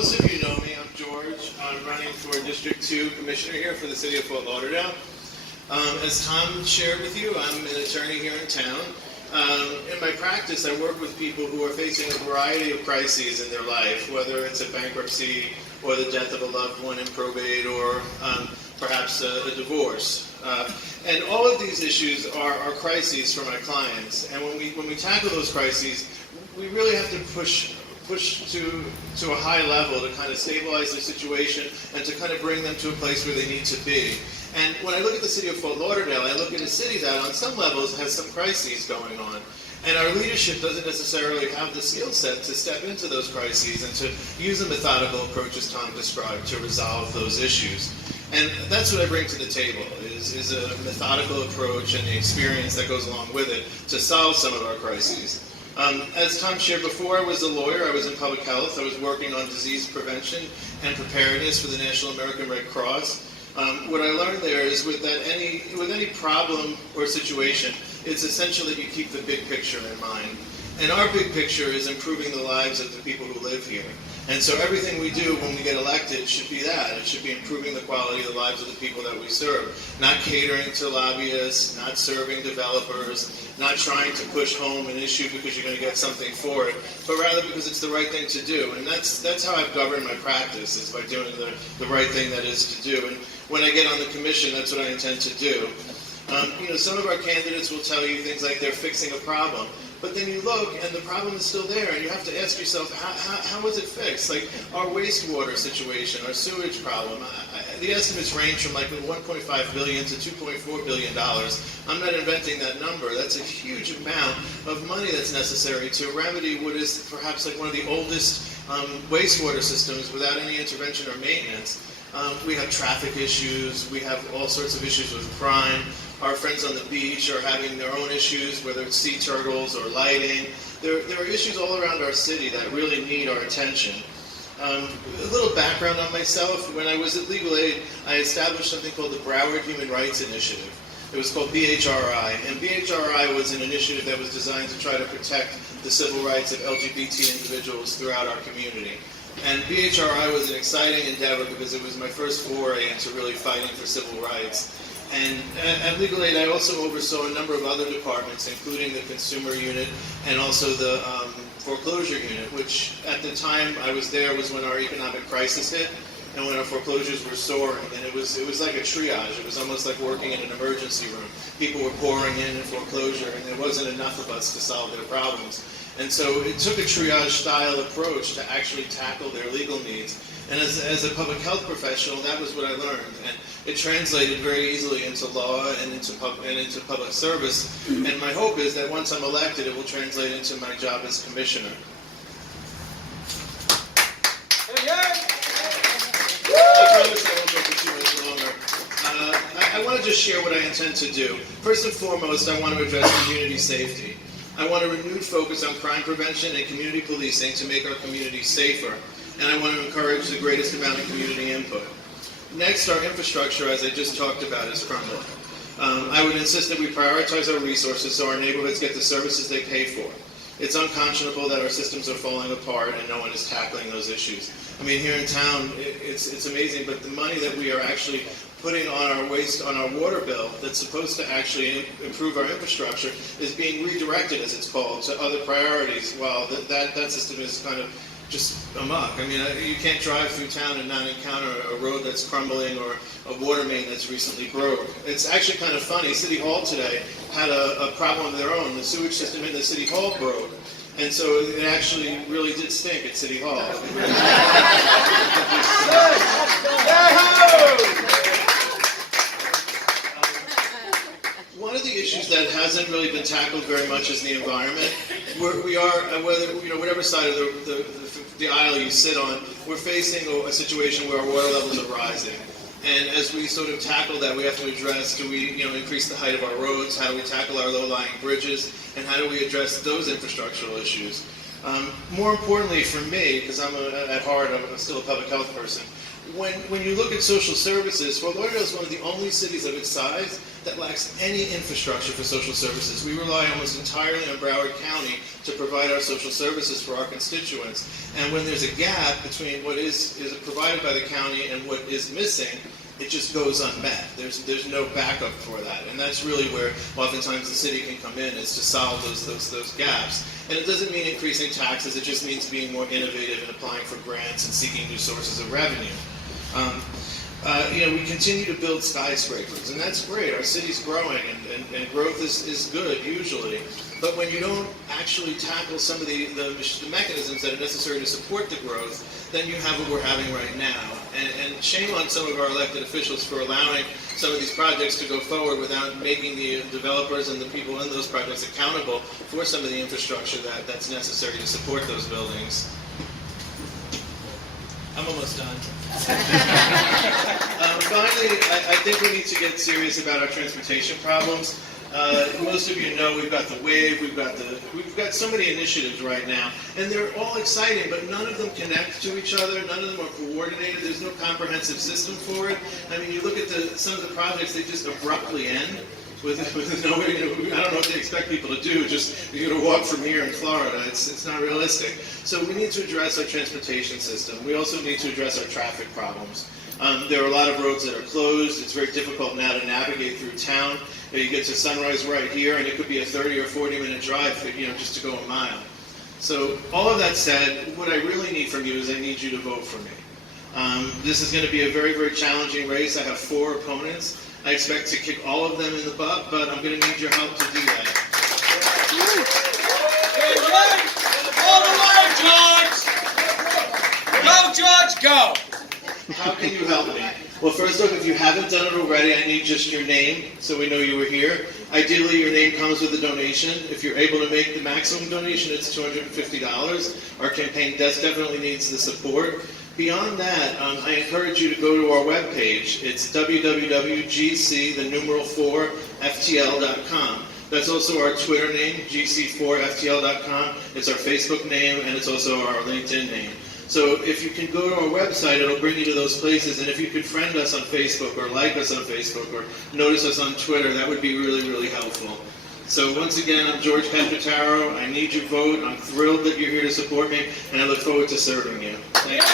most of you know me. I'm George. I'm running for District 2 Commissioner here for the City of Fort Lauderdale. As Tom shared with you, I'm an attorney here in town. In my practice, I work with people who are facing a variety of crises in their life, whether it's a bankruptcy or the death of a loved one in probate or perhaps a divorce. And all of these issues are crises for my clients. And when we tackle those crises, we really have to push to a high level to kind of stabilize their situation and to kind of bring them to a place where they need to be. And when I look at the city of Fort Lauderdale, I look at a city that on some levels has some crises going on. And our leadership doesn't necessarily have the skill set to step into those crises and to use a methodical approach, as Tom described, to resolve those issues. And that's what I bring to the table, is a methodical approach and the experience that goes along with it to solve some of our crises. As Tom shared before, I was a lawyer. I was in public health. I was working on disease prevention and preparedness for the National American Red Cross. What I learned there is with any problem or situation, it's essential that you keep the big picture in mind. And our big picture is improving the lives of the people who live here. And so everything we do when we get elected should be that. It should be improving the quality of the lives of the people that we serve. Not catering to lobbyists, not serving developers, not trying to push home an issue because you're going to get something for it, but rather because it's the right thing to do. And that's how I've governed my practice, is by doing the right thing that is to do. And when I get on the commission, that's what I intend to do. Some of our candidates will tell you things like they're fixing a problem. But then you look, and the problem is still there, and you have to ask yourself, how is it fixed? Like our wastewater situation, our sewage problem, the estimates range from like $1.5 billion to $2.4 billion. I'm not inventing that number. That's a huge amount of money that's necessary to remedy what is perhaps like one of the oldest wastewater systems without any intervention or maintenance. We have traffic issues. We have all sorts of issues with crime. Our friends on the beach are having their own issues, whether it's sea turtles or lighting. There are issues all around our city that really need our attention. A little background on myself. When I was at Legal Aid, I established something called the Broward Human Rights Initiative. It was called BHRI, and BHRI was an initiative that was designed to try to protect the civil rights of LGBT individuals throughout our community. And BHRI was an exciting endeavor because it was my first foray into really fighting for civil rights. And at Legal Aid, I also oversaw a number of other departments, including the consumer unit and also the foreclosure unit, which at the time I was there was when our economic crisis hit and when our foreclosures were soaring. And it was like a triage. It was almost like working in an emergency room. People were pouring in foreclosure, and there wasn't enough of us to solve their problems. And so it took a triage-style approach to actually tackle their legal needs. And as a public health professional, that was what I learned. And it translated very easily into law and into public service. And my hope is that once I'm elected, it will translate into my job as commissioner. I promise I won't go for too much longer. I want to just share what I intend to do. First and foremost, I want to address community safety. I want a renewed focus on crime prevention and community policing to make our communities safer. And I want to encourage the greatest amount of community input. Next, our infrastructure, as I just talked about, is crumbling. I would insist that we prioritize our resources so our neighborhoods get the services they pay for. It's unconscionable that our systems are falling apart and no one is tackling those issues. I mean, here in town, it's amazing, but the money that we are actually putting on our water bill that's supposed to actually improve our infrastructure is being redirected, as it's called, to other priorities, while that system is kind of just amok. I mean, you can't drive through town and not encounter a road that's crumbling or a water main that's recently broke. It's actually kind of funny. City Hall today had a problem of their own. The sewage system in the City Hall broke. And so it actually really did stink at City Hall. One of the issues that hasn't really been tackled very much is the environment. We are, whatever side of the aisle you sit on, we're facing a situation where our water levels are rising. And as we sort of tackle that, we have to address, do we increase the height of our roads? How do we tackle our low-lying bridges? And how do we address those infrastructural issues? More importantly for me, because at heart I'm still a public health person, when you look at social services, Fort Lauderdale is one of the only cities of its size that lacks any infrastructure for social services. We rely almost entirely on Broward County to provide our social services for our constituents. And when there's a gap between what is provided by the county and what is missing, it just goes unmet. There's no backup for that. And that's really where oftentimes the city can come in, is to solve those gaps. And it doesn't mean increasing taxes, it just means being more innovative and applying for grants and seeking new sources of revenue. We continue to build skyscrapers, and that's great. Our city's growing, and growth is good usually. But when you don't actually tackle some of the mechanisms that are necessary to support the growth, then you have what we're having right now. And shame on some of our elected officials for allowing some of these projects to go forward without making the developers and the people in those projects accountable for some of the infrastructure that's necessary to support those buildings. I'm almost done. Finally, I think we need to get serious about our transportation problems. Most of you know we've got the WAVE, we've got so many initiatives right now, and they're all exciting, but none of them connect to each other, none of them are coordinated, there's no comprehensive system for it. I mean, you look at some of the projects, they just abruptly end with no way, I don't know what they expect people to do, just you're going to walk from here in Florida, it's not realistic. So we need to address our transportation system. We also need to address our traffic problems. There are a lot of roads that are closed. It's very difficult now to navigate through town. You get to Sunrise right here, and it could be a 30 or 40-minute drive for, just to go a mile. So all of that said, what I really need from you is I need you to vote for me. This is going to be a very, very challenging race. I have 4 opponents. I expect to kick all of them in the butt, but I'm going to need your help to do that. All the way, George! Go, George, go! How can you help me? Well, first off, if you haven't done it already, I need just your name so we know you were here. Ideally, your name comes with a donation. If you're able to make the maximum donation, it's $250. Our campaign definitely needs the support. Beyond that, I encourage you to go to our webpage. It's www.gc4ftl.com. That's also our Twitter name, gc4ftl.com. It's our Facebook name, and it's also our LinkedIn name. So if you can go to our website, it'll bring you to those places. And if you could friend us on Facebook, or like us on Facebook, or notice us on Twitter, that would be really, really helpful. So once again, I'm George Castrataro. I need your vote. I'm thrilled that you're here to support me, and I look forward to serving you. Thank you.